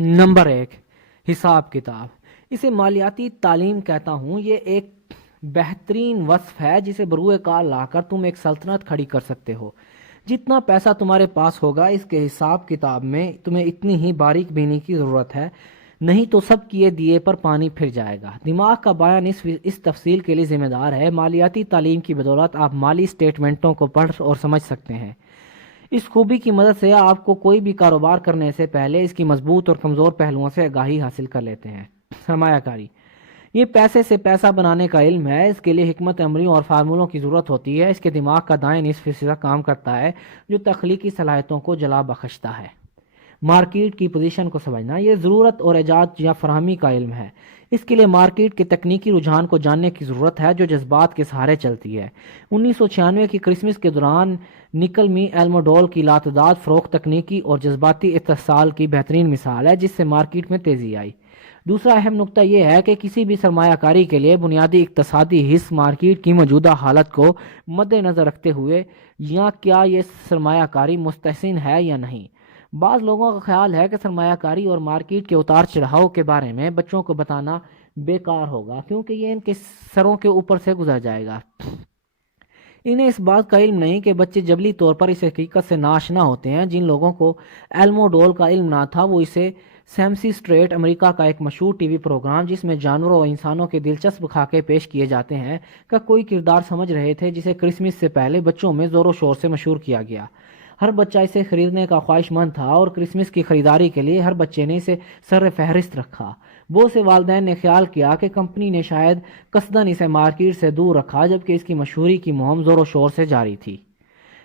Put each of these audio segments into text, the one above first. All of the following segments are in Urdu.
نمبر 1، حساب کتاب۔ اسے مالیاتی تعلیم کہتا ہوں۔ یہ ایک بہترین وصف ہے جسے بروئے کار لا کر تم ایک سلطنت کھڑی کر سکتے ہو۔ جتنا پیسہ تمہارے پاس ہوگا اس کے حساب کتاب میں تمہیں اتنی ہی باریک بینی کی ضرورت ہے، نہیں تو سب کیے دیے پر پانی پھر جائے گا۔ دماغ کا بایاں نصف اس تفصیل کے لیے ذمہ دار ہے۔ مالیاتی تعلیم کی بدولت آپ مالی سٹیٹمنٹوں کو پڑھ اور سمجھ سکتے ہیں۔ اس خوبی کی مدد سے آپ کو کوئی بھی کاروبار کرنے سے پہلے اس کی مضبوط اور کمزور پہلوؤں سے آگاہی حاصل کر لیتے ہیں۔ سرمایہ کاری یہ پیسے سے پیسہ بنانے کا علم ہے۔ اس کے لیے حکمت عملی اور فارمولوں کی ضرورت ہوتی ہے۔ اس کے دماغ کا دائیں نصف حصہ کام کرتا ہے جو تخلیقی صلاحیتوں کو جلا بخشتا ہے۔ مارکیٹ کی پوزیشن کو سمجھنا یہ ضرورت اور ایجاد یا فراہمی کا علم ہے۔ اس کے لیے مارکیٹ کے تکنیکی رجحان کو جاننے کی ضرورت ہے جو جذبات کے سہارے چلتی ہے۔ 1996 کی کرسمس کے دوران نکل می ایلموڈول کی لاتعداد فروخت تکنیکی اور جذباتی اتصال کی بہترین مثال ہے جس سے مارکیٹ میں تیزی آئی۔ دوسرا اہم نقطہ یہ ہے کہ کسی بھی سرمایہ کاری کے لیے بنیادی اقتصادی حص مارکیٹ کی موجودہ حالت کو مد نظر رکھتے ہوئے یا کیا یہ سرمایہ کاری مستحسن ہے یا نہیں۔ بعض لوگوں کا خیال ہے کہ سرمایہ کاری اور مارکیٹ کے اتار چڑھاؤ کے بارے میں بچوں کو بتانا بیکار ہوگا کیونکہ یہ ان کے سروں کے اوپر سے گزر جائے گا۔ انہیں اس بات کا علم نہیں کہ بچے جبلی طور پر اس حقیقت سے ناآشنا ہوتے ہیں۔ جن لوگوں کو ایلموڈول کا علم نہ تھا وہ اسے سیمسی اسٹریٹ، امریکہ کا ایک مشہور ٹی وی پروگرام جس میں جانوروں و انسانوں کے دلچسپ خاکے پیش کیے جاتے ہیں کا کوئی کردار سمجھ رہے تھے جسے کرسمس سے پہلے بچوں میں زور و شور سے مشہور کیا گیا۔ ہر بچہ اسے خریدنے کا خواہش مند تھا اور کرسمس کی خریداری کے لیے ہر بچے نے اسے سر فہرست رکھا۔ بہت سے والدین نے خیال کیا کہ کمپنی نے شاید قصداً اسے مارکیٹ سے دور رکھا جبکہ اس کی مشہوری کی مہم زور و شور سے جاری تھی۔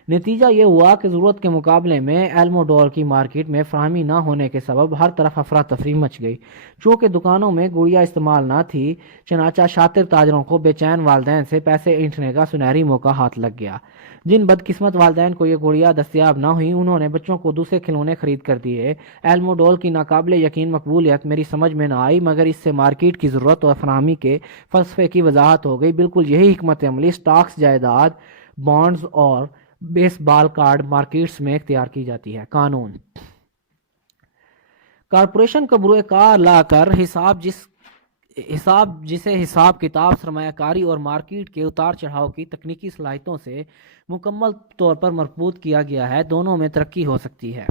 نتیجہ یہ ہوا کہ ضرورت کے مقابلے میں ایلموڈول کی مارکیٹ میں فراہمی نہ ہونے کے سبب ہر طرف افراتفری مچ گئی۔ چونکہ دکانوں میں گڑیا استعمال نہ تھی چنانچہ شاطر تاجروں کو بے چین والدین سے پیسے اینٹھنے کا سنہری موقع ہاتھ لگ گیا۔ جن بدقسمت والدین کو یہ گڑیا دستیاب نہ ہوئی انہوں نے بچوں کو دوسرے کھلونے خرید کر دیے۔ ایلموڈول کی ناقابل یقین مقبولیت میری سمجھ میں نہ آئی مگر اس سے مارکیٹ کی ضرورت اور فراہمی کے فلسفے کی وضاحت ہو گئی۔ بالکل یہی حکمت عملی سٹاکس، جائیداد، بانڈز اور بیس بال کارڈ مارکیٹس میں اختیار کی جاتی ہے۔ قانون کارپوریشن کو بروئے کار لا کر جسے حساب کتاب، سرمایہ کاری اور مارکیٹ کے اتار چڑھاؤ کی تکنیکی صلاحیتوں سے مکمل طور پر مربوط کیا گیا ہے، دونوں میں ترقی ہو سکتی ہے۔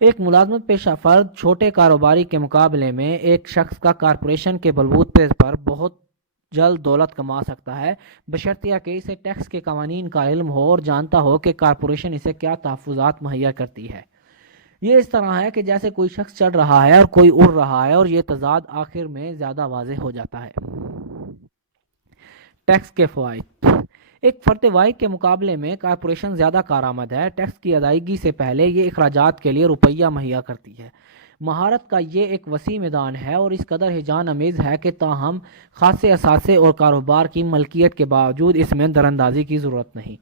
ایک ملازمت پیشہ فرد چھوٹے کاروباری کے مقابلے میں ایک شخص کا کارپوریشن کے بلبوتے پر بہت جلد دولت کما سکتا ہے بشرطیہ کہ اسے ٹیکس کے قوانین کا علم ہو اور جانتا ہو کہ کارپوریشن اسے کیا تحفظات مہیا کرتی ہے۔ یہ اس طرح ہے کہ جیسے کوئی شخص چڑھ رہا ہے اور کوئی اڑ رہا ہے اور یہ تضاد آخر میں زیادہ واضح ہو جاتا ہے۔ ٹیکس کے فوائد۔ ایک فرد واحد کے مقابلے میں کارپوریشن زیادہ کارآمد ہے۔ ٹیکس کی ادائیگی سے پہلے یہ اخراجات کے لیے روپیہ مہیا کرتی ہے۔ مہارت کا یہ ایک وسیع میدان ہے اور اس قدر ہیجان امیز ہے کہ تاہم خاصے اثاثے اور کاروبار کی ملکیت کے باوجود اس میں دراندازی کی ضرورت نہیں۔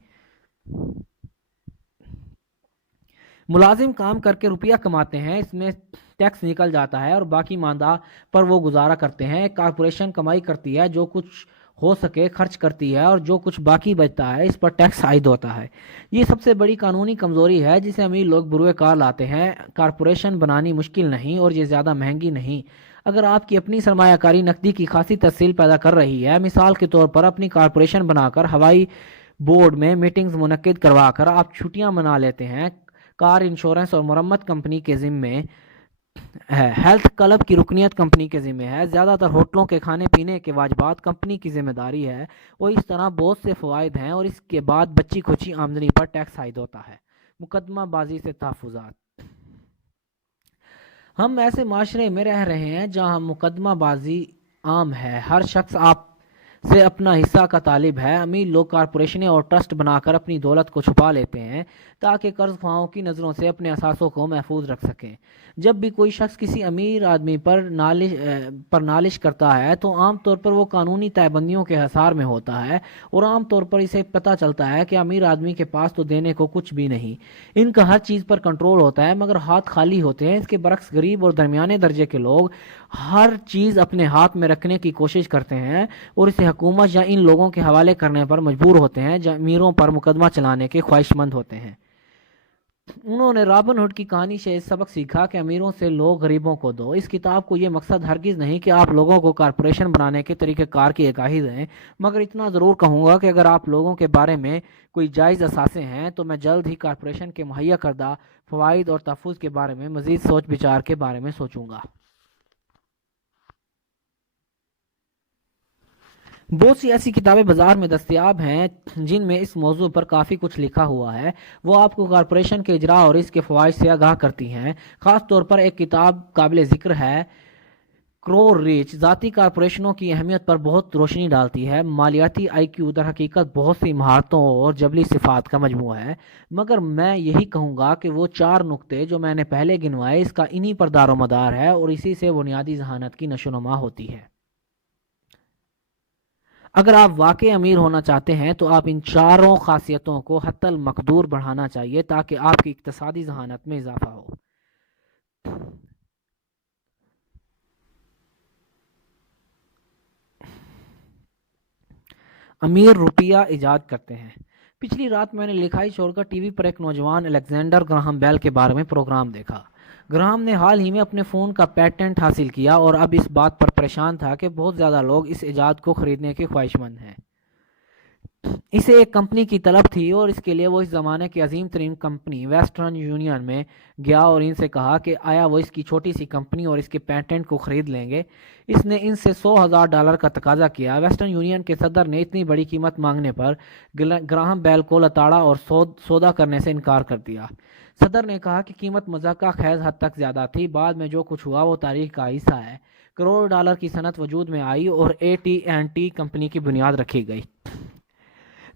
ملازم کام کر کے روپیہ کماتے ہیں، اس میں ٹیکس نکل جاتا ہے اور باقی ماندہ پر وہ گزارا کرتے ہیں۔ ایک کارپوریشن کمائی کرتی ہے، جو کچھ ہو سکے خرچ کرتی ہے اور جو کچھ باقی بچتا ہے اس پر ٹیکس عائد ہوتا ہے۔ یہ سب سے بڑی قانونی کمزوری ہے جسے امیر لوگ بروئے کار لاتے ہیں۔ کارپوریشن بنانی مشکل نہیں اور یہ زیادہ مہنگی نہیں۔ اگر آپ کی اپنی سرمایہ کاری نقدی کی خاصی تحصیل پیدا کر رہی ہے، مثال کے طور پر اپنی کارپوریشن بنا کر ہوائی بورڈ میں میٹنگز منعقد کروا کر آپ چھٹیاں منا لیتے ہیں، کار انشورنس اور مرمت کمپنی کے ذمے ہے، ہیلتھ کلب کی رکنیت کمپنی کے ذمہ ہے، زیادہ تر ہوٹلوں کے کھانے پینے کے واجبات کمپنی کی ذمہ داری ہے اور اس طرح بہت سے فوائد ہیں اور اس کے بعد بچی کھچی آمدنی پر ٹیکس عائد ہوتا ہے۔ مقدمہ بازی سے تحفظات۔ ہم ایسے معاشرے میں رہ رہے ہیں جہاں مقدمہ بازی عام ہے، ہر شخص آپ سے اپنا حصہ کا طالب ہے۔ امیر لوگ کارپوریشنیں اور ٹرسٹ بنا کر اپنی دولت کو چھپا لیتے ہیں تاکہ قرض خواہوں کی نظروں سے اپنے اثاثوں کو محفوظ رکھ سکیں۔ جب بھی کوئی شخص کسی امیر آدمی پر نالش کرتا ہے تو عام طور پر وہ قانونی طے بندیوں کے حصار میں ہوتا ہے اور عام طور پر اسے پتہ چلتا ہے کہ امیر آدمی کے پاس تو دینے کو کچھ بھی نہیں، ان کا ہر چیز پر کنٹرول ہوتا ہے مگر ہاتھ خالی ہوتے ہیں۔ اس کے برعکس غریب اور درمیانے درجے کے لوگ ہر چیز اپنے ہاتھ میں رکھنے کی کوشش کرتے ہیں اور اسے حکومت یا ان لوگوں کے حوالے کرنے پر مجبور ہوتے ہیں جو امیروں پر مقدمہ چلانے کے خواہش مند ہوتے ہیں۔ انہوں نے رابن ہوڈ کی کہانی سے یہ سبق سیکھا کہ امیروں سے لو غریبوں کو دو۔ اس کتاب کو یہ مقصد ہرگز نہیں کہ آپ لوگوں کو کارپوریشن بنانے کے طریقہ کار کی آگاہی دیں، مگر اتنا ضرور کہوں گا کہ اگر آپ لوگوں کے بارے میں کوئی جائز اثاثے ہیں تو میں جلد ہی کارپوریشن کے مہیا کردہ فوائد اور تحفظ کے بارے میں مزید سوچ بچار کے بارے میں سوچوں گا۔ بہت سی ایسی کتابیں بازار میں دستیاب ہیں جن میں اس موضوع پر کافی کچھ لکھا ہوا ہے، وہ آپ کو کارپوریشن کے اجراء اور اس کے فوائد سے آگاہ کرتی ہیں۔ خاص طور پر ایک کتاب قابل ذکر ہے کرو ریچ، ذاتی کارپوریشنوں کی اہمیت پر بہت روشنی ڈالتی ہے۔ مالیاتی آئی کیو در حقیقت بہت سی مہارتوں اور جبلی صفات کا مجموعہ ہے، مگر میں یہی کہوں گا کہ وہ 4 نقطے جو میں نے پہلے گنوائے اس کا انہی پر دار و مدار ہے اور اسی سے بنیادی ذہانت کی نشو و نما ہوتی ہے۔ اگر آپ واقعی امیر ہونا چاہتے ہیں تو آپ ان 4 خاصیتوں کو حتی المقدور بڑھانا چاہیے تاکہ آپ کی اقتصادی ذہانت میں اضافہ ہو۔ امیر روپیہ ایجاد کرتے ہیں۔ پچھلی رات میں نے لکھائی چھوڑ کر ٹی وی پر ایک نوجوان الیگزینڈر گراہم بیل کے بارے میں پروگرام دیکھا۔ گراہم نے حال ہی میں اپنے فون کا پیٹنٹ حاصل کیا اور اب اس بات پر پریشان تھا کہ بہت زیادہ لوگ اس ایجاد کو خریدنے کے خواہش مند ہیں۔ اسے ایک کمپنی کی طلب تھی اور اس کے لیے وہ اس زمانے کی عظیم ترین کمپنی ویسٹرن یونین میں گیا اور ان سے کہا کہ آیا وہ اس کی چھوٹی سی کمپنی اور اس کے پیٹنٹ کو خرید لیں گے۔ اس نے ان سے $100,000 کا تقاضا کیا۔ ویسٹرن یونین کے صدر نے اتنی بڑی قیمت مانگنے پر گراہم بیل کو لتاڑا اور سودا کرنے سے انکار کر دیا۔ صدر نے کہا کہ قیمت مضحکہ خیز حد تک زیادہ تھی۔ بعد میں جو کچھ ہوا وہ تاریخ کا حصہ ہے۔ $1 کروڑ کی صنعت وجود میں آئی اور AT&T کمپنی کی بنیاد رکھی گئی۔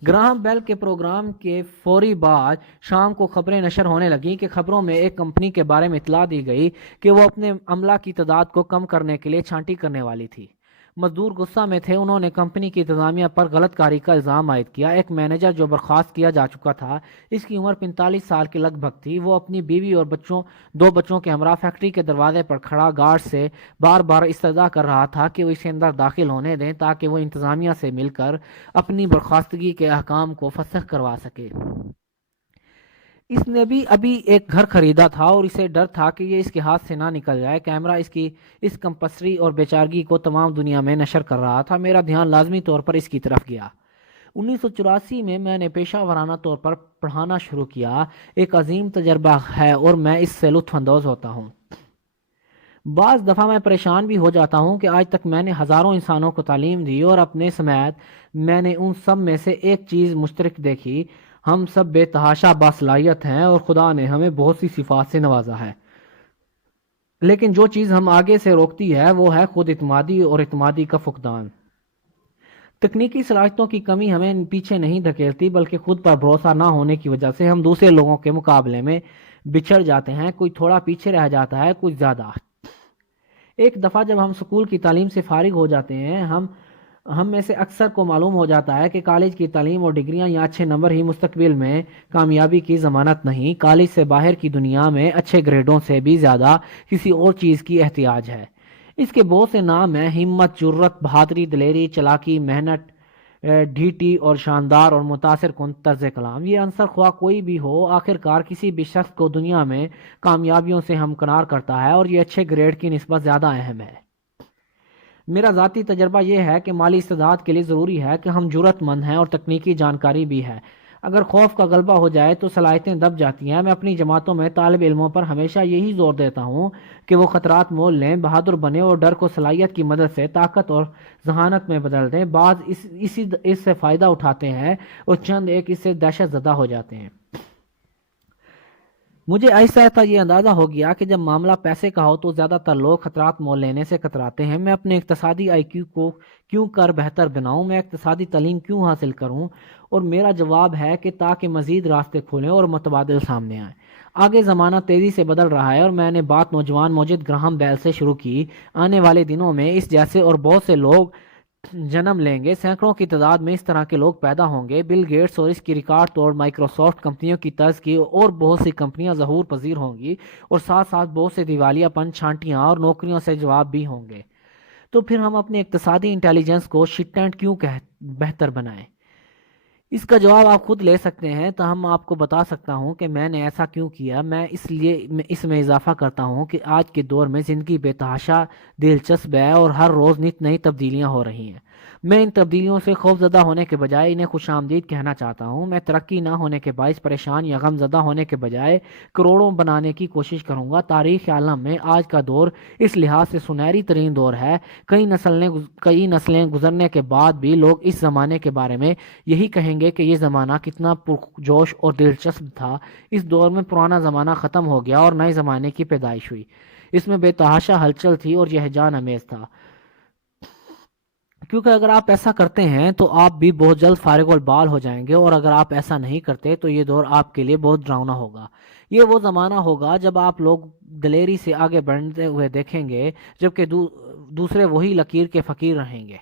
گراہم بیل کے پروگرام کے فوری بعد شام کو خبریں نشر ہونے لگیں کہ خبروں میں ایک کمپنی کے بارے میں اطلاع دی گئی کہ وہ اپنے عملہ کی تعداد کو کم کرنے کے لیے چھانٹی کرنے والی تھی۔ مزدور غصہ میں تھے، انہوں نے کمپنی کی انتظامیہ پر غلط کاری کا الزام عائد کیا۔ ایک مینیجر جو برخاست کیا جا چکا تھا، اس کی عمر 45 سال کے لگ بھگ تھی، وہ اپنی بیوی اور 2 بچوں کے ہمراہ فیکٹری کے دروازے پر کھڑا گارڈ سے بار بار استدعا کر رہا تھا کہ وہ اسے اندر داخل ہونے دیں تاکہ وہ انتظامیہ سے مل کر اپنی برخاستگی کے احکام کو فسخ کروا سکے۔ اس نے بھی ابھی ایک گھر خریدا تھا اور اسے ڈر تھا کہ یہ اس کے ہاتھ سے نہ نکل جائے۔ کیمرہ اس کمپسری اور بیچارگی کو تمام دنیا میں نشر کر رہا تھا۔ میرا دھیان لازمی طور پر اس کی طرف گیا۔ 1984 میں نے پیشہ ورانہ طور پر پڑھانا شروع کیا۔ ایک عظیم تجربہ ہے اور میں اس سے لطف اندوز ہوتا ہوں۔ بعض دفعہ میں پریشان بھی ہو جاتا ہوں کہ آج تک میں نے ہزاروں انسانوں کو تعلیم دی اور اپنے سمیت میں نے ان سب میں سے ایک چیز مشترک دیکھی: ہم سب بے تحاشا باصلاحیت ہیں اور خدا نے ہمیں بہت سی صفات سے نوازا ہے، لیکن جو چیز ہم آگے سے روکتی ہے وہ ہے خود اعتمادی اور اعتمادی کا فقدان۔ تکنیکی صلاحیتوں کی کمی ہمیں پیچھے نہیں دھکیلتی، بلکہ خود پر بھروسہ نہ ہونے کی وجہ سے ہم دوسرے لوگوں کے مقابلے میں بچھڑ جاتے ہیں، کوئی تھوڑا پیچھے رہ جاتا ہے، کچھ زیادہ۔ ایک دفعہ جب ہم سکول کی تعلیم سے فارغ ہو جاتے ہیں، ہم میں سے اکثر کو معلوم ہو جاتا ہے کہ کالج کی تعلیم اور ڈگریاں یا اچھے نمبر ہی مستقبل میں کامیابی کی ضمانت نہیں۔ کالج سے باہر کی دنیا میں اچھے گریڈوں سے بھی زیادہ کسی اور چیز کی احتیاج ہے۔ اس کے بہت سے نام ہیں: ہمت، جرت، بہادری، دلیری، چلاکی، محنت، ڈھیٹی اور شاندار اور متاثر کن طرز کلام۔ یہ عنصر خواہ کوئی بھی ہو، آخر کار کسی بھی شخص کو دنیا میں کامیابیوں سے ہمکنار کرتا ہے اور یہ اچھے گریڈ کی نسبت زیادہ اہم ہے۔ میرا ذاتی تجربہ یہ ہے کہ مالی استعداد کے لیے ضروری ہے کہ ہم جرت مند ہیں اور تکنیکی جانکاری بھی ہے۔ اگر خوف کا غلبہ ہو جائے تو صلاحیتیں دب جاتی ہیں۔ میں اپنی جماعتوں میں طالب علموں پر ہمیشہ یہی زور دیتا ہوں کہ وہ خطرات مول لیں، بہادر بنیں اور ڈر کو صلاحیت کی مدد سے طاقت اور ذہانت میں بدل دیں۔ بعض اس سے فائدہ اٹھاتے ہیں اور چند ایک اس سے دہشت زدہ ہو جاتے ہیں۔ مجھے آہستہ آہستہ یہ اندازہ ہو گیا کہ جب معاملہ پیسے کا ہو تو زیادہ تر لوگ خطرات مول لینے سے کتراتے ہیں۔ میں اپنے اقتصادی آئی کیو کو کیوں کر بہتر بناؤں؟ میں اقتصادی تعلیم کیوں حاصل کروں؟ اور میرا جواب ہے کہ تاکہ مزید راستے کھولیں اور متبادل سامنے آئیں۔ آگے زمانہ تیزی سے بدل رہا ہے اور میں نے بات نوجوان موجد گراہم بیل سے شروع کی۔ آنے والے دنوں میں اس جیسے اور بہت سے لوگ جنم لیں گے، سینکڑوں کی تعداد میں اس طرح کے لوگ پیدا ہوں گے۔ بل گیٹس اور اس کی ریکارڈ توڑ مائکروسافٹ کمپنیوں کی طرز کی اور بہت سی کمپنیاں ظہور پذیر ہوں گی اور ساتھ ساتھ بہت سے دیوالیہ پن، چھانٹیاں اور نوکریوں سے جواب بھی ہوں گے۔ تو پھر ہم اپنے اقتصادی انٹیلیجنس کو شٹینٹ کیوں بہتر بنائیں؟ اس کا جواب آپ خود لے سکتے ہیں، تاہم آپ کو بتا سکتا ہوں کہ میں نے ایسا کیوں کیا۔ میں اس میں اضافہ کرتا ہوں کہ آج کے دور میں زندگی بے تحاشا دلچسپ ہے اور ہر روز نت نئی تبدیلیاں ہو رہی ہیں۔ میں ان تبدیلیوں سے خوفزدہ ہونے کے بجائے انہیں خوش آمدید کہنا چاہتا ہوں۔ میں ترقی نہ ہونے کے باعث پریشان یا غم زدہ ہونے کے بجائے کروڑوں بنانے کی کوشش کروں گا۔ تاریخ عالم میں آج کا دور اس لحاظ سے سنہری ترین دور ہے۔ کئی نسلیں گزرنے کے بعد بھی لوگ اس زمانے کے بارے میں یہی کہیں گے کہ یہ زمانہ کتنا پرجوش اور دلچسپ تھا۔ اس دور میں پرانا زمانہ ختم ہو گیا اور نئے زمانے کی پیدائش ہوئی۔ اس میں بے تحاشا ہلچل تھی اور یہ جان امیز تھا۔ کیونکہ اگر آپ ایسا کرتے ہیں تو آپ بھی بہت جلد فارغ البال ہو جائیں گے، اور اگر آپ ایسا نہیں کرتے تو یہ دور آپ کے لیے بہت ڈراؤنا ہوگا۔ یہ وہ زمانہ ہوگا جب آپ لوگ دلیری سے آگے بڑھتے ہوئے دیکھیں گے، جبکہ دوسرے وہی لکیر کے فقیر رہیں گے۔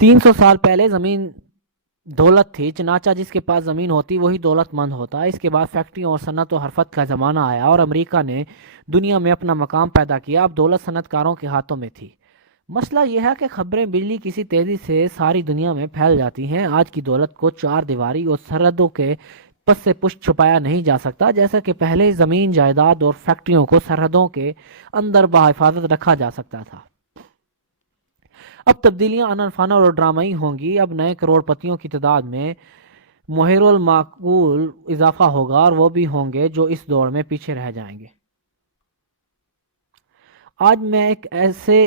300 سال پہلے زمین دولت تھی، چنانچہ جس کے پاس زمین ہوتی وہی دولت مند ہوتا۔ اس کے بعد فیکٹریوں اور صنعت و حرفت کا زمانہ آیا اور امریکہ نے دنیا میں اپنا مقام پیدا کیا۔ اب دولت صنعت کاروں کے ہاتھوں میں تھی۔ مسئلہ یہ ہے کہ خبریں بجلی کسی تیزی سے ساری دنیا میں پھیل جاتی ہیں۔ آج کی دولت کو چار دیواری اور سرحدوں کے پس سے پشت چھپایا نہیں جا سکتا، جیسا کہ پہلے زمین جائیداد اور فیکٹریوں کو سرحدوں کے اندر بحفاظت رکھا جا سکتا تھا۔ اب تبدیلیاں انر فنر اور ڈرامائی ہوں گی۔ اب نئے کروڑ پتیوں کی تعداد میں مہر المعقول اضافہ ہوگا، اور وہ بھی ہوں گے جو اس دوڑ میں پیچھے رہ جائیں گے۔ آج میں ایک ایسے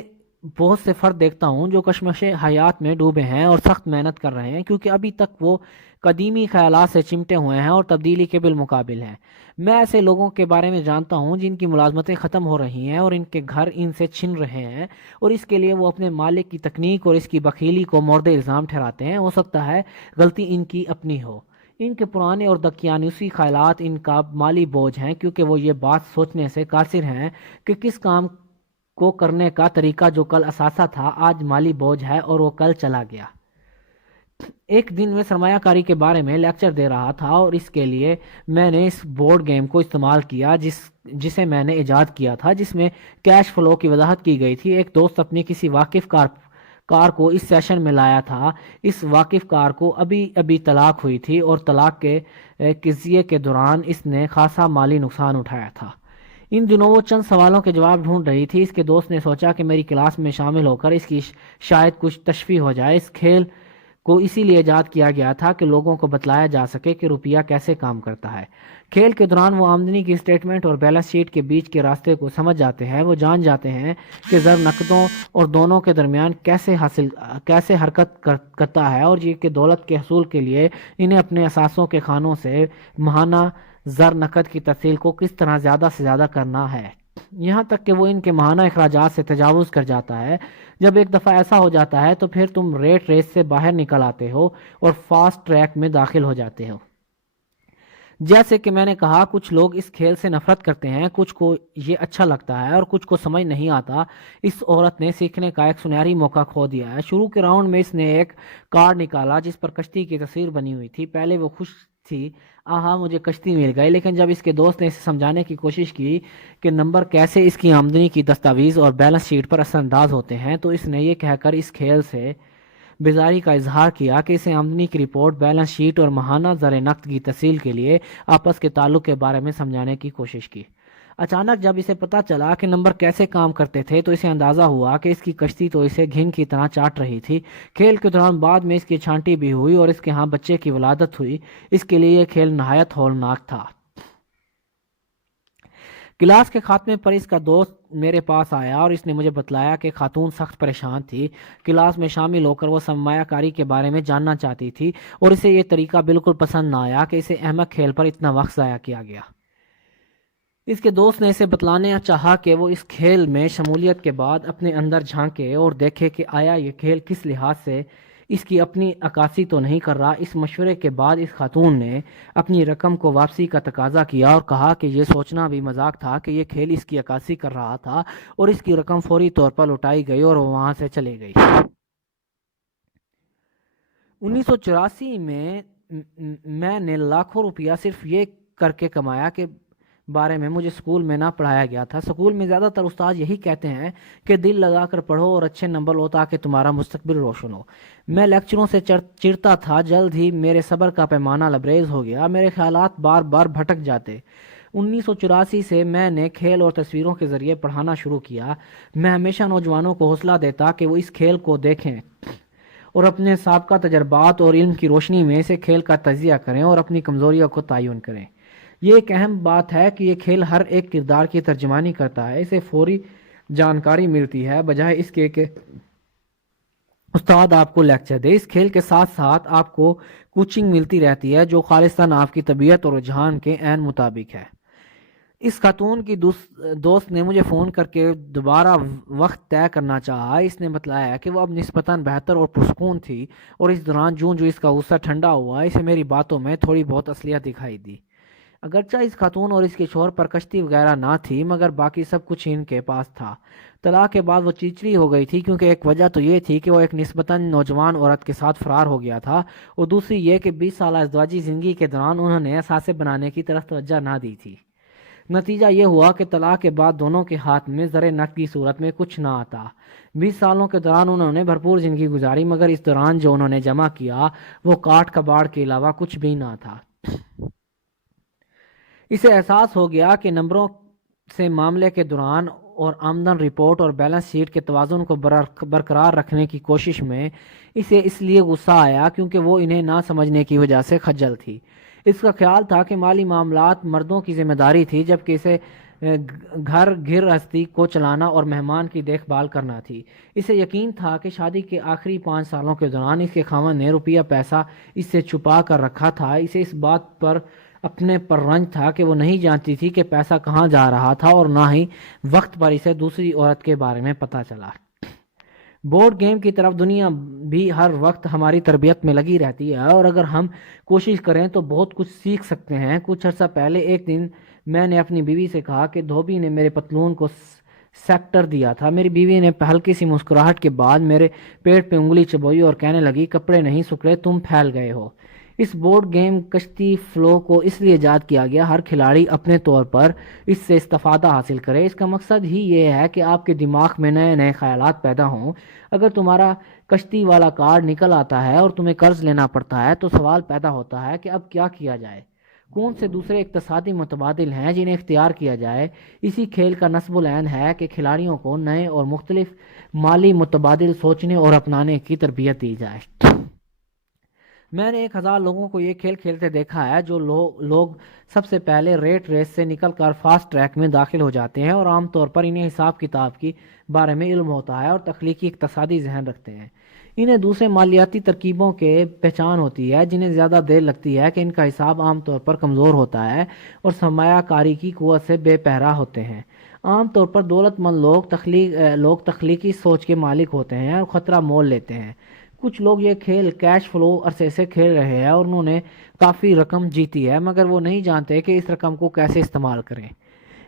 بہت سے فرد دیکھتا ہوں جو کشمش حیات میں ڈوبے ہیں اور سخت محنت کر رہے ہیں، کیونکہ ابھی تک وہ قدیمی خیالات سے چمٹے ہوئے ہیں اور تبدیلی کے بالمقابل ہیں۔ میں ایسے لوگوں کے بارے میں جانتا ہوں جن کی ملازمتیں ختم ہو رہی ہیں اور ان کے گھر ان سے چھن رہے ہیں، اور اس کے لیے وہ اپنے مالک کی تکنیک اور اس کی بخیلی کو مورد الزام ٹھہراتے ہیں۔ ہو سکتا ہے غلطی ان کی اپنی ہو۔ ان کے پرانے اور دقیانوسی خیالات ان کا مالی بوجھ ہیں، کیونکہ وہ یہ بات سوچنے سے قاصر ہیں کہ کس کام کو کرنے کا طریقہ جو کل اثاثہ تھا آج مالی بوجھ ہے اور وہ کل چلا گیا۔ ایک دن میں سرمایہ کاری کے بارے میں لیکچر دے رہا تھا، اور اس کے لیے میں نے اس بورڈ گیم کو استعمال کیا جسے میں نے ایجاد کیا تھا، جس میں کیش فلو کی وضاحت کی گئی تھی۔ ایک دوست اپنی کسی واقف کار کو اس سیشن میں لایا تھا۔ اس واقف کار کو ابھی طلاق ہوئی تھی، اور طلاق کے قضیے کے دوران اس نے خاصا مالی نقصان اٹھایا تھا۔ ان دنوں وہ چند سوالوں کے جواب ڈھونڈ رہی تھی۔ اس کے دوست نے سوچا کہ میری کلاس میں شامل ہو کر اس کی شاید کچھ تشفیع ہو جائے۔ اس کھیل کو اسی لیے ایجاد کیا گیا تھا کہ لوگوں کو بتلایا جا سکے کہ روپیہ کیسے کام کرتا ہے۔ کھیل کے دوران وہ آمدنی کی اسٹیٹمنٹ اور بیلنس شیٹ کے بیچ کے راستے کو سمجھ جاتے ہیں۔ وہ جان جاتے ہیں کہ زر نقدوں اور دونوں کے درمیان کیسے حرکت کرتا ہے، اور یہ کہ دولت کے حصول کے لیے انہیں اپنے اثاثوں کے خانوں سے ماہانہ زر نقد کی ترسیل کو کس طرح زیادہ سے زیادہ کرنا ہے، یہاں تک کہ وہ ان کے ماہانہ اخراجات سے تجاوز کر جاتا ہے۔ جب ایک دفعہ ایسا ہو جاتا ہے تو پھر تم ریٹ ریس سے باہر نکل آتے ہو اور فاسٹ ٹریک میں داخل ہو جاتے ہو۔ جیسے کہ میں نے کہا، کچھ لوگ اس کھیل سے نفرت کرتے ہیں، کچھ کو یہ اچھا لگتا ہے اور کچھ کو سمجھ نہیں آتا۔ اس عورت نے سیکھنے کا ایک سنہری موقع کھو دیا ہے۔ شروع کے راؤنڈ میں اس نے ایک کارڈ نکالا جس پر کشتی کی تصویر بنی ہوئی تھی۔ پہلے وہ خوش تھی، آہا مجھے کشتی مل گئی، لیکن جب اس کے دوست نے اسے سمجھانے کی کوشش کی کہ نمبر کیسے اس کی آمدنی کی دستاویز اور بیلنس شیٹ پر اثر انداز ہوتے ہیں، تو اس نے یہ کہہ کر اس کھیل سے بیزاری کا اظہار کیا کہ اسے آمدنی کی رپورٹ، بیلنس شیٹ اور ماہانہ زر نقد کی تسہیل کے لیے آپس کے تعلق کے بارے میں سمجھانے کی کوشش کی۔ اچانک جب اسے پتہ چلا کہ نمبر کیسے کام کرتے تھے تو اسے اندازہ ہوا کہ اس کی کشتی تو اسے گھن کی طرح چاٹ رہی تھی۔ کھیل کے دوران بعد میں اس کی چھانٹی بھی ہوئی اور اس کے ہاں بچے کی ولادت ہوئی۔ اس کے لیے یہ کھیل نہایت ہولناک تھا۔ کلاس کے خاتمے پر اس کا دوست میرے پاس آیا اور اس نے مجھے بتلایا کہ خاتون سخت پریشان تھی۔ کلاس میں شامل ہو کر وہ سرمایہ کاری کے بارے میں جاننا چاہتی تھی، اور اسے یہ طریقہ بالکل پسند نہ آیا کہ اسے احمق کھیل پر اتنا وقت ضائع کیا گیا۔ اس کے دوست نے اسے بتلانے چاہا کہ وہ اس کھیل میں شمولیت کے بعد اپنے اندر جھانکے اور دیکھے کہ آیا یہ کھیل کس لحاظ سے اس کی اپنی عکاسی تو نہیں کر رہا۔ اس مشورے کے بعد اس خاتون نے اپنی رقم کو واپسی کا تقاضا کیا اور کہا کہ یہ سوچنا بھی مذاق تھا کہ یہ کھیل اس کی عکاسی کر رہا تھا، اور اس کی رقم فوری طور پر لوٹائی گئی اور وہ وہاں سے چلی گئی۔ 1984 میں میں نے لاکھوں روپیہ صرف یہ کر کے کمایا کہ بارے میں مجھے اسکول میں نہ پڑھایا گیا تھا۔ اسکول میں زیادہ تر استاد یہی کہتے ہیں کہ دل لگا کر پڑھو اور اچھے نمبر لو تاکہ تمہارا مستقبل روشن ہو۔ میں لیکچروں سے چڑھتا تھا، جلد ہی میرے صبر کا پیمانہ لبریز ہو گیا، میرے خیالات بار بار بھٹک جاتے۔ 1984 سے میں نے کھیل اور تصویروں کے ذریعے پڑھانا شروع کیا۔ میں ہمیشہ نوجوانوں کو حوصلہ دیتا کہ وہ اس کھیل کو دیکھیں اور اپنے سابقہ تجربات اور علم کی روشنی میں اسے کھیل کا تجزیہ کریں اور اپنی کمزوریوں کو تعین کریں۔ یہ ایک اہم بات ہے کہ یہ کھیل ہر ایک کردار کی ترجمانی کرتا ہے، اسے فوری جانکاری ملتی ہے بجائے اس کے کہ استاد آپ کو لیکچر دے۔ اس کھیل کے ساتھ ساتھ آپ کو کوچنگ ملتی رہتی ہے جو خالصتاً آپ کی طبیعت اور رجحان کے عین مطابق ہے۔ اس خاتون کی دوست نے مجھے فون کر کے دوبارہ وقت طے کرنا چاہا۔ اس نے بتلایا کہ وہ اب نسبتاً بہتر اور پرسکون تھی، اور اس دوران جوں اس کا غصہ ٹھنڈا ہوا، اسے میری باتوں میں تھوڑی بہت اصلیت دکھائی دی۔ اگرچہ اس خاتون اور اس کے شوہر پر کشتی وغیرہ نہ تھی، مگر باقی سب کچھ ان کے پاس تھا۔ طلاق کے بعد وہ چیچڑی ہو گئی تھی، کیونکہ ایک وجہ تو یہ تھی کہ وہ ایک نسبتاً نوجوان عورت کے ساتھ فرار ہو گیا تھا، اور دوسری یہ کہ 20 سالہ ازدواجی زندگی کے دوران انہوں نے اثاثے بنانے کی طرف توجہ نہ دی تھی۔ نتیجہ یہ ہوا کہ طلاق کے بعد دونوں کے ہاتھ میں زر نقد کی صورت میں کچھ نہ آتا۔ 20 سالوں کے دوران انہوں نے بھرپور زندگی گزاری، مگر اس دوران جو انہوں نے جمع کیا وہ کاٹ کباڑ کے علاوہ کچھ بھی نہ تھا۔ اسے احساس ہو گیا کہ نمبروں سے معاملے کے دوران اور آمدن رپورٹ اور بیلنس شیٹ کے توازن کو برقرار رکھنے کی کوشش میں اسے اس لیے غصہ آیا کیونکہ وہ انہیں نہ سمجھنے کی وجہ سے خجل تھی۔ اس کا خیال تھا کہ مالی معاملات مردوں کی ذمہ داری تھی، جبکہ اسے گھر گھرستی کو چلانا اور مہمان کی دیکھ بھال کرنا تھی۔ اسے یقین تھا کہ شادی کے آخری 5 سالوں کے دوران اس کے خاوند نے روپیہ پیسہ اس سے چھپا کر رکھا تھا۔ اسے اس بات پر اپنے پر رنج تھا کہ وہ نہیں جانتی تھی کہ پیسہ کہاں جا رہا تھا، اور نہ ہی وقت پر اسے دوسری عورت کے بارے میں پتہ چلا۔ بورڈ گیم کی طرف دنیا بھی ہر وقت ہماری تربیت میں لگی رہتی ہے، اور اگر ہم کوشش کریں تو بہت کچھ سیکھ سکتے ہیں۔ کچھ عرصہ پہلے ایک دن میں نے اپنی بیوی سے کہا کہ دھوبی نے میرے پتلون کو سیکٹر دیا تھا۔ میری بیوی نے ہلکی سی مسکراہٹ کے بعد میرے پیٹ پہ انگلی چبوئی اور کہنے لگی، کپڑے نہیں سکھ رہے، تم پھیل گئے ہو۔ اس بورڈ گیم کشتی فلو کو اس لیے ایجاد کیا گیا ہر کھلاڑی اپنے طور پر اس سے استفادہ حاصل کرے۔ اس کا مقصد ہی یہ ہے کہ آپ کے دماغ میں نئے نئے خیالات پیدا ہوں۔ اگر تمہارا کشتی والا کارڈ نکل آتا ہے اور تمہیں قرض لینا پڑتا ہے تو سوال پیدا ہوتا ہے کہ اب کیا کیا جائے؟ کون سے دوسرے اقتصادی متبادل ہیں جنہیں اختیار کیا جائے؟ اسی کھیل کا نصب العین ہے کہ کھلاڑیوں کو نئے اور مختلف مالی متبادل سوچنے اور اپنانے کی تربیت دی جائے۔ میں نے 1000 لوگوں کو یہ کھیل کھیلتے دیکھا ہے۔ جو لوگ سب سے پہلے ریٹ ریس سے نکل کر فاسٹ ٹریک میں داخل ہو جاتے ہیں، اور عام طور پر انہیں حساب کتاب کی بارے میں علم ہوتا ہے اور تخلیقی اقتصادی ذہن رکھتے ہیں۔ انہیں دوسرے مالیاتی ترکیبوں کے پہچان ہوتی ہے جنہیں زیادہ دیر لگتی ہے کہ ان کا حساب عام طور پر کمزور ہوتا ہے اور سرمایہ کاری کی قوت سے بے پہرا ہوتے ہیں۔ عام طور پر دولت مند لوگ تخلیقی سوچ کے مالک ہوتے ہیں اور خطرہ مول لیتے ہیں۔ کچھ لوگ یہ کھیل کیش فلو عرصے سے کھیل رہے ہیں اور انہوں نے کافی رقم جیتی ہے، مگر وہ نہیں جانتے کہ اس رقم کو کیسے استعمال کریں۔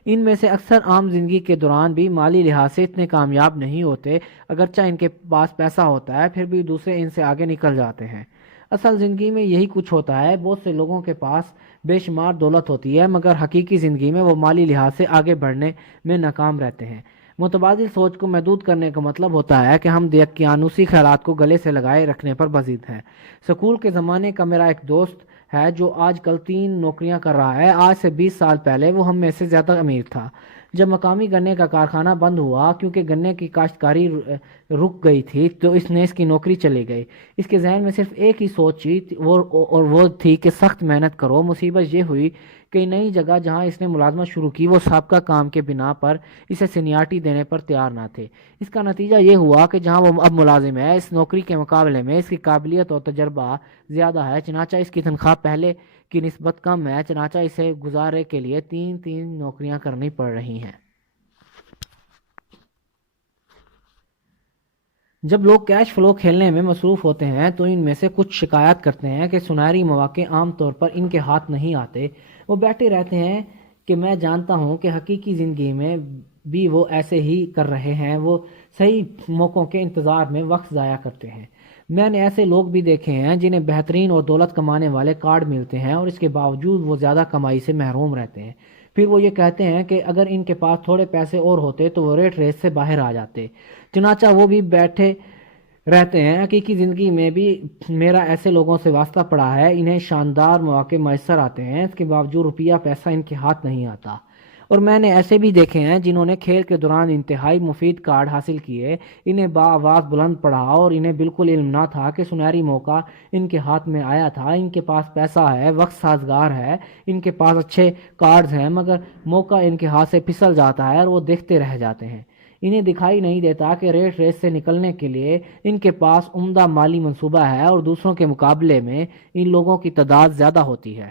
ان میں سے اکثر عام زندگی کے دوران بھی مالی لحاظ سے اتنے کامیاب نہیں ہوتے، اگرچہ ان کے پاس پیسہ ہوتا ہے پھر بھی دوسرے ان سے آگے نکل جاتے ہیں۔ اصل زندگی میں یہی کچھ ہوتا ہے، بہت سے لوگوں کے پاس بے شمار دولت ہوتی ہے، مگر حقیقی زندگی میں وہ مالی لحاظ سے آگے بڑھنے میں ناکام رہتے ہیں۔ متبادل سوچ کو محدود کرنے کا مطلب ہوتا ہے کہ ہم دقیانوسی خیالات کو گلے سے لگائے رکھنے پر بزید ہیں۔ سکول کے زمانے کا میرا ایک دوست ہے جو آج کل 3 نوکریاں کر رہا ہے۔ آج سے 20 سال پہلے وہ ہم میں سے زیادہ امیر تھا۔ جب مقامی گنے کا کارخانہ بند ہوا کیونکہ گنے کی کاشتکاری رک گئی تھی تو اس کی نوکری چلی گئی۔ اس کے ذہن میں صرف ایک ہی سوچ تھی اور وہ تھی کہ سخت محنت کرو۔ مصیبت یہ ہوئی کہ نئی جگہ جہاں اس نے ملازمت شروع کی وہ سابقہ کام کے بنا پر اسے سینیارٹی دینے پر تیار نہ تھے۔ اس کا نتیجہ یہ ہوا کہ جہاں وہ اب ملازم ہے اس نوکری کے مقابلے میں اس کی قابلیت اور تجربہ زیادہ ہے، چنانچہ اس کی تنخواہ پہلے کی نسبت کم ہے، چنانچہ اسے گزارے کے لیے 3 نوکریاں کرنی پڑ رہی ہیں۔ جب لوگ کیش فلو کھیلنے میں مصروف ہوتے ہیں تو ان میں سے کچھ شکایت کرتے ہیں کہ سنہری مواقع عام طور پر ان کے ہاتھ نہیں آتے۔ وہ بیٹھے رہتے ہیں کہ میں جانتا ہوں کہ حقیقی زندگی میں بھی وہ ایسے ہی کر رہے ہیں، وہ صحیح موقعوں کے انتظار میں وقت ضائع کرتے ہیں۔ میں نے ایسے لوگ بھی دیکھے ہیں جنہیں بہترین اور دولت کمانے والے کارڈ ملتے ہیں اور اس کے باوجود وہ زیادہ کمائی سے محروم رہتے ہیں۔ پھر وہ یہ کہتے ہیں کہ اگر ان کے پاس تھوڑے پیسے اور ہوتے تو وہ ریٹ ریس سے باہر آ جاتے۔ چنانچہ وہ بھی بیٹھے رہتے ہیں۔ حقیقی زندگی میں بھی میرا ایسے لوگوں سے واسطہ پڑا ہے، انہیں شاندار مواقع میسر آتے ہیں، اس کے باوجود روپیہ پیسہ ان کے ہاتھ نہیں آتا۔ اور میں نے ایسے بھی دیکھے ہیں جنہوں نے کھیل کے دوران انتہائی مفید کارڈ حاصل کیے، انہیں آواز بلند پڑھا اور انہیں بالکل علم نہ تھا کہ سنہری موقع ان کے ہاتھ میں آیا تھا۔ ان کے پاس پیسہ ہے، وقت سازگار ہے، ان کے پاس اچھے کارڈز ہیں، مگر موقع ان کے ہاتھ سے پھسل جاتا ہے اور وہ دیکھتے رہ جاتے ہیں۔ انہیں دکھائی نہیں دیتا کہ ریٹ ریس سے نکلنے کے لیے ان کے پاس عمدہ مالی منصوبہ ہے اور دوسروں کے مقابلے میں ان لوگوں کی تعداد زیادہ ہوتی ہے۔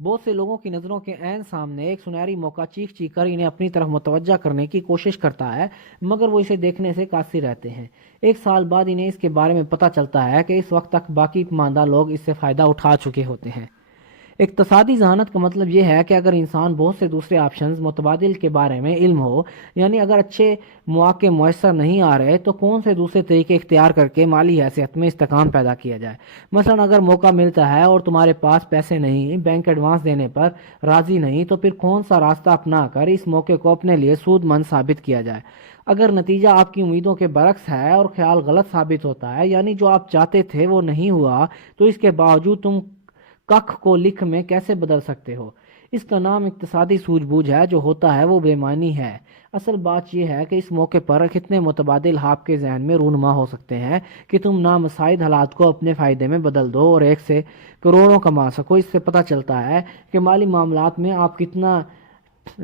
بہت سے لوگوں کی نظروں کے عین سامنے ایک سنہری موقع چیخ چیخ کر انہیں اپنی طرف متوجہ کرنے کی کوشش کرتا ہے، مگر وہ اسے دیکھنے سے قاصر رہتے ہیں۔ ایک سال بعد انہیں اس کے بارے میں پتہ چلتا ہے کہ اس وقت تک باقی ماندہ لوگ اس سے فائدہ اٹھا چکے ہوتے ہیں۔ اقتصادی ذہانت کا مطلب یہ ہے کہ اگر انسان بہت سے دوسرے آپشنز متبادل کے بارے میں علم ہو، یعنی اگر اچھے مواقع میسر نہیں آ رہے تو کون سے دوسرے طریقے اختیار کر کے مالی حیثیت میں استحکام پیدا کیا جائے۔ مثلا اگر موقع ملتا ہے اور تمہارے پاس پیسے نہیں، بینک ایڈوانس دینے پر راضی نہیں، تو پھر کون سا راستہ اپنا کر اس موقع کو اپنے لیے سود مند ثابت کیا جائے۔ اگر نتیجہ آپ کی امیدوں کے برعکس ہے اور خیال غلط ثابت ہوتا ہے، یعنی جو آپ چاہتے تھے وہ نہیں ہوا، تو اس کے باوجود تم کخ کو لکھ میں کیسے بدل سکتے ہو؟ اس کا نام اقتصادی سوجھ بوجھ ہے۔ جو ہوتا ہے وہ بے معنی ہے۔ اصل بات یہ ہے کہ اس موقع پر کتنے متبادل آپ کے ذہن میں رونما ہو سکتے ہیں کہ تم نامساعد حالات کو اپنے فائدے میں بدل دو اور ایک سے کروڑوں کما سکو۔ اس سے پتہ چلتا ہے کہ مالی معاملات میں آپ کتنا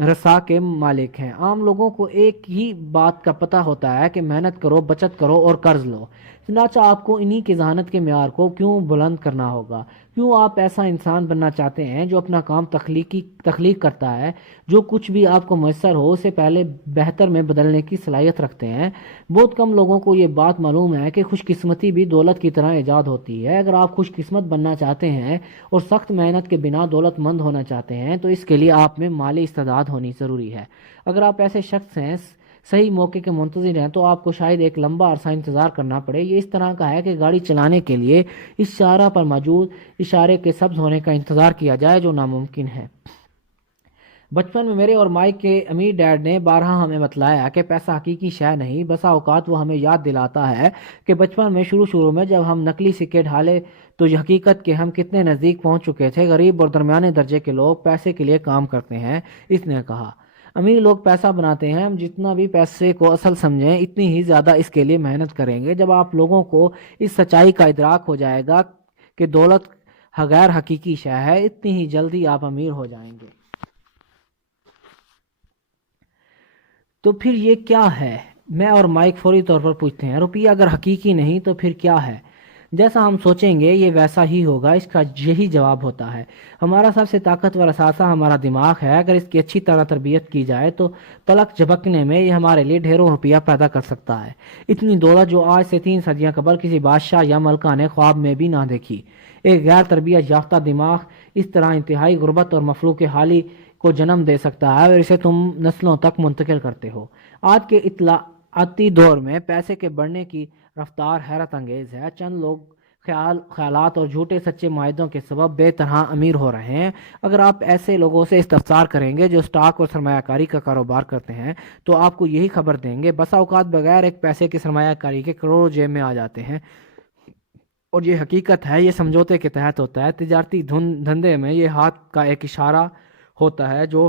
رسا کے مالک ہیں۔ عام لوگوں کو ایک ہی بات کا پتہ ہوتا ہے کہ محنت کرو، بچت کرو اور قرض لو۔ چنانچہ آپ کو انہی کی ذہانت کے معیار کو کیوں بلند کرنا ہوگا؟ کیوں آپ ایسا انسان بننا چاہتے ہیں جو اپنا کام تخلیق کرتا ہے، جو کچھ بھی آپ کو میسر ہو اسے پہلے بہتر میں بدلنے کی صلاحیت رکھتے ہیں؟ بہت کم لوگوں کو یہ بات معلوم ہے کہ خوش قسمتی بھی دولت کی طرح ایجاد ہوتی ہے۔ اگر آپ خوش قسمت بننا چاہتے ہیں اور سخت محنت کے بنا دولت مند ہونا چاہتے ہیں تو اس کے لیے آپ میں مالی استعداد ہونی ضروری ہے۔ اگر آپ ایسے شخص ہیں، صحیح موقع کے منتظر ہیں، تو آپ کو شاید ایک لمبا عرصہ انتظار کرنا پڑے۔ یہ اس طرح کا ہے کہ گاڑی چلانے کے لیے اس شاہراہ پر موجود اشارے کے سبز ہونے کا انتظار کیا جائے، جو ناممکن ہے۔ بچپن میں میرے اور مائک کے امیر ڈیڈ نے بارہا ہمیں بتلایا کہ پیسہ حقیقی شے نہیں۔ بسا اوقات وہ ہمیں یاد دلاتا ہے کہ بچپن میں شروع میں جب ہم نقلی سکے ڈھالے تو یہ حقیقت کہ ہم کتنے نزدیک پہنچ چکے تھے۔ غریب اور درمیانے درجے کے لوگ پیسے کے لیے کام کرتے ہیں، اس نے کہا۔ امیر لوگ پیسہ بناتے ہیں۔ ہم جتنا بھی پیسے کو اصل سمجھیں اتنی ہی زیادہ اس کے لیے محنت کریں گے۔ جب آپ لوگوں کو اس سچائی کا ادراک ہو جائے گا کہ دولت غیر حقیقی شے ہے، اتنی ہی جلدی آپ امیر ہو جائیں گے۔ تو پھر یہ کیا ہے؟ میں اور مائک فوری طور پر پوچھتے ہیں۔ روپیہ اگر حقیقی نہیں تو پھر کیا ہے؟ جیسا ہم سوچیں گے یہ ویسا ہی ہوگا، اس کا یہی جواب ہوتا ہے۔ ہمارا سب سے طاقتور اثاثہ ہمارا دماغ ہے۔ اگر اس کی اچھی طرح تربیت کی جائے تو پلک جھپکنے میں یہ ہمارے لیے ڈھیروں روپیہ پیدا کر سکتا ہے۔ اتنی دولت جو آج سے 3 صدیاں قبل کسی بادشاہ یا ملکہ نے خواب میں بھی نہ دیکھی۔ ایک غیر تربیت یافتہ دماغ اس طرح انتہائی غربت اور مفلوق حالی کو جنم دے سکتا ہے اور اسے تم نسلوں تک منتقل کرتے ہو۔ آج کے اطلاعاتی دور میں پیسے کے بڑھنے کی رفتار حیرت انگیز ہے۔ چند لوگ خیالات اور جھوٹے سچے معاہدوں کے سبب بے طرح امیر ہو رہے ہیں۔ اگر آپ ایسے لوگوں سے استفسار کریں گے جو سٹاک اور سرمایہ کاری کا کاروبار کرتے ہیں تو آپ کو یہی خبر دیں گے۔ بسا اوقات بغیر ایک پیسے کی سرمایہ کاری کے کروڑوں جیب میں آ جاتے ہیں، اور یہ حقیقت ہے۔ یہ سمجھوتے کے تحت ہوتا ہے۔ تجارتی دھندے میں یہ ہاتھ کا ایک اشارہ ہوتا ہے جو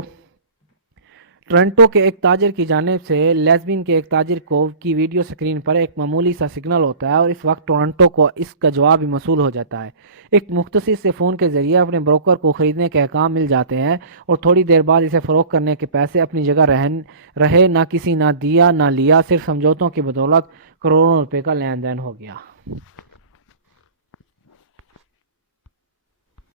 ٹورنٹو کے ایک تاجر کی جانب سے لیسبین کے ایک تاجر کی ویڈیو سکرین پر ایک معمولی سا سگنل ہوتا ہے، اور اس وقت ٹورنٹو کو اس کا جواب بھی موصول ہو جاتا ہے۔ ایک مختصر سے فون کے ذریعے اپنے بروکر کو خریدنے کے احکام مل جاتے ہیں، اور تھوڑی دیر بعد اسے فروخت کرنے کے پیسے اپنی جگہ رہے۔ نہ کسی نہ دیا نہ لیا، صرف سمجھوتوں کی بدولت کروڑوں روپے کا لین دین ہو گیا۔